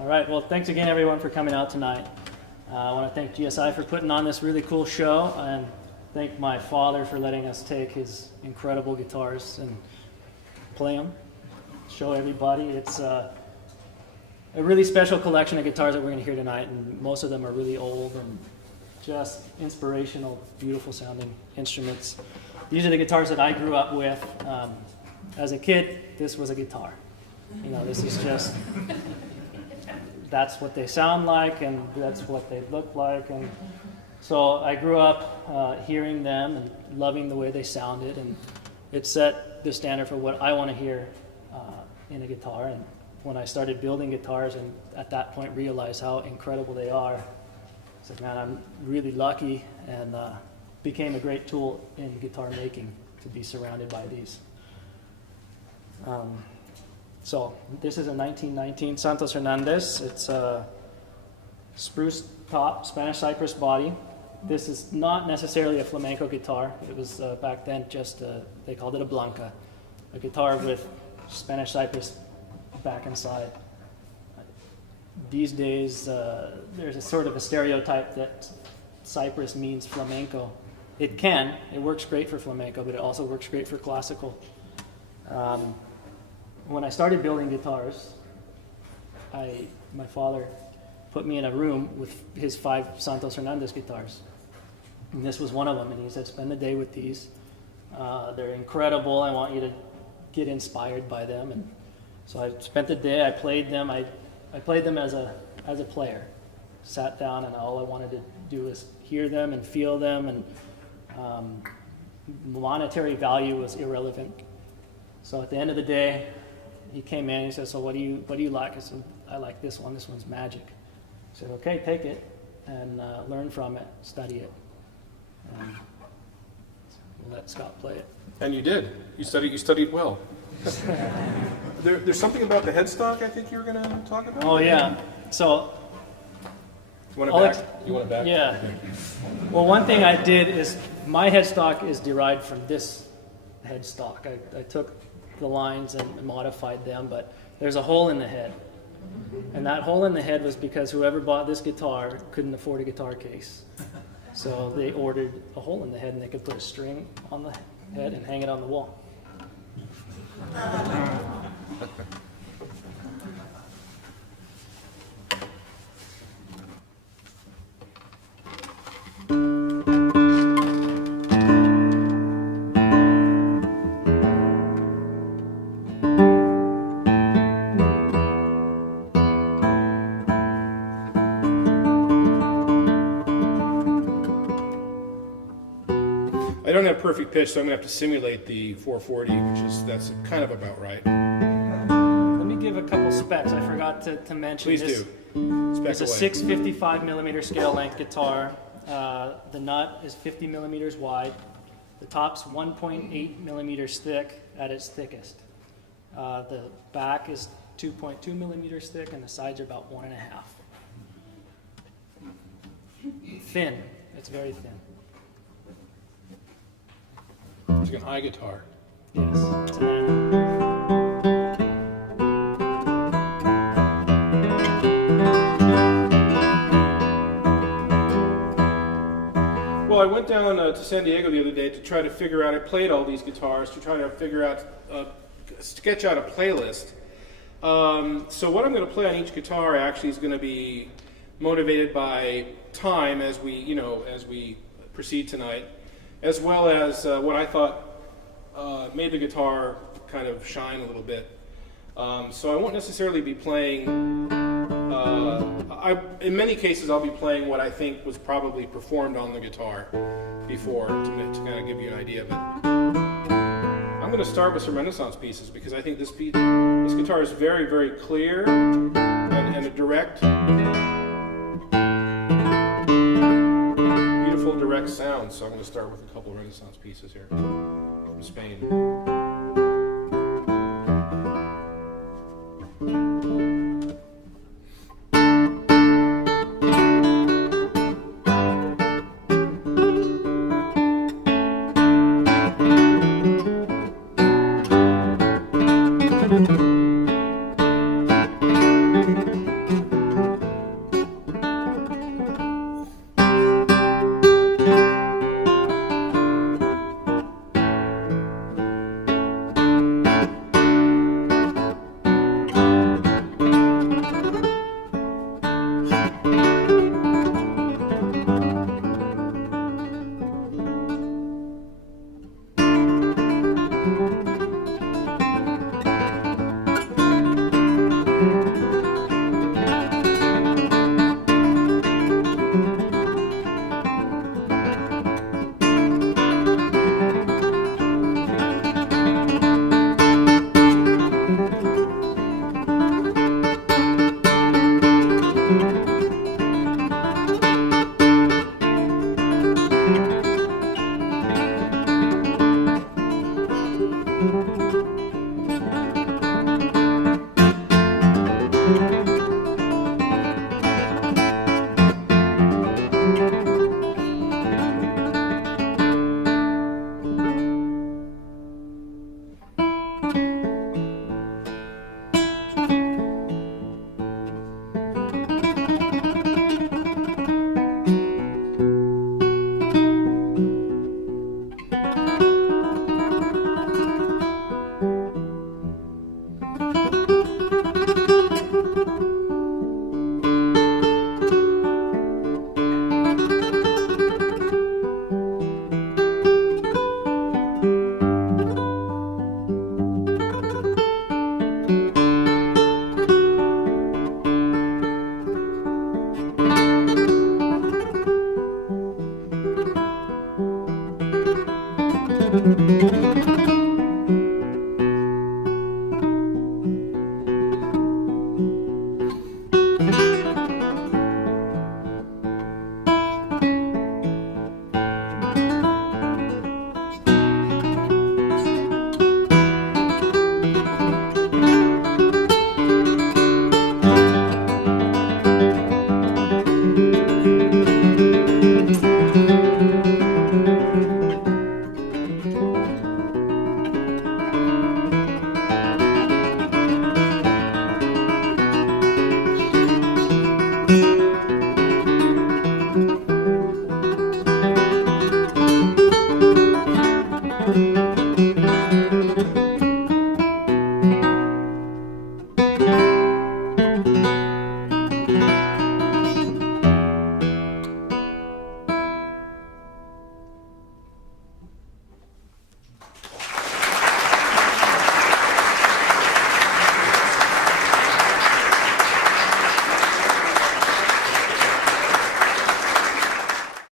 All right, well, thanks again, everyone, for coming out tonight. I want to thank GSI for putting on this really cool show, and thank my father for letting us take his incredible guitars and play them, show everybody. It's a really special collection of guitars that we're going to hear tonight, and most of them are really old and just inspirational, beautiful sounding instruments. These are the guitars that I grew up with. As a kid, this was a guitar. You know, this is just, that's what they sound like, and that's what they look like. And so I grew up hearing them and loving the way they sounded, and it set the standard for what I want to hear in a guitar. And when I started building guitars and at that point realized how incredible they are, I said, man, I'm really lucky, and became a great tool in guitar making to be surrounded by these. So this is a 1919 Santos Hernandez. It's a spruce top, Spanish cypress body. This is not necessarily a flamenco guitar. It was back then just, they called it a blanca, a guitar with Spanish cypress back and side. These days, there's a sort of a stereotype that cypress means flamenco. It can. It works great for flamenco, but it also works great for classical. When I started building guitars, my father put me in a room with his 5 Santos Hernandez guitars. And this was one of them, and he said, spend the day with these. They're incredible. I want you to get inspired by them. And so I spent the day, I played them. I played them as a player. Sat down, and all I wanted to do was hear them and feel them, and monetary value was irrelevant. So at the end of the day, he came in and he said, so what do you like? I said, I like this one. This one's magic. I said, okay, take it and learn from it, study it. And we'll let Scott play it. And you did. You studied well. There's something about the headstock I think you were going to talk about? Oh, yeah. So, You want it back? Yeah. Well, one thing I did is my headstock is derived from this headstock. I took the lines and modified them, but there's a hole in the head. And that hole in the head was because whoever bought this guitar couldn't afford a guitar case. So they ordered a hole in the head, and they could put a string on the head and hang it on the wall. I don't have perfect pitch, so I'm going to have to simulate the 440, that's kind of about right. Let me give a couple specs. I forgot to mention. Please this. do. It's a 655 millimeter scale length guitar. The nut is 50 millimeters wide. The top's 1.8 millimeters thick at its thickest. The back is 2.2 millimeters thick, and the sides are about 1.5. Thin. It's very thin. It's like an eye guitar. Yes. It's an animal. Well, I went down to San Diego the other day to try to figure out, I played all these guitars to try to figure out, sketch out a playlist. So what I'm going to play on each guitar actually is going to be motivated by time as we proceed tonight, as well as what I thought made the guitar kind of shine a little bit. So I won't necessarily be playing, in many cases I'll be playing what I think was probably performed on the guitar before to kind of give you an idea of it. I'm going to start with some Renaissance pieces because I think this guitar is very, very clear and a direct, beautiful direct sound. So I'm going to start with a couple of Renaissance pieces here from Spain.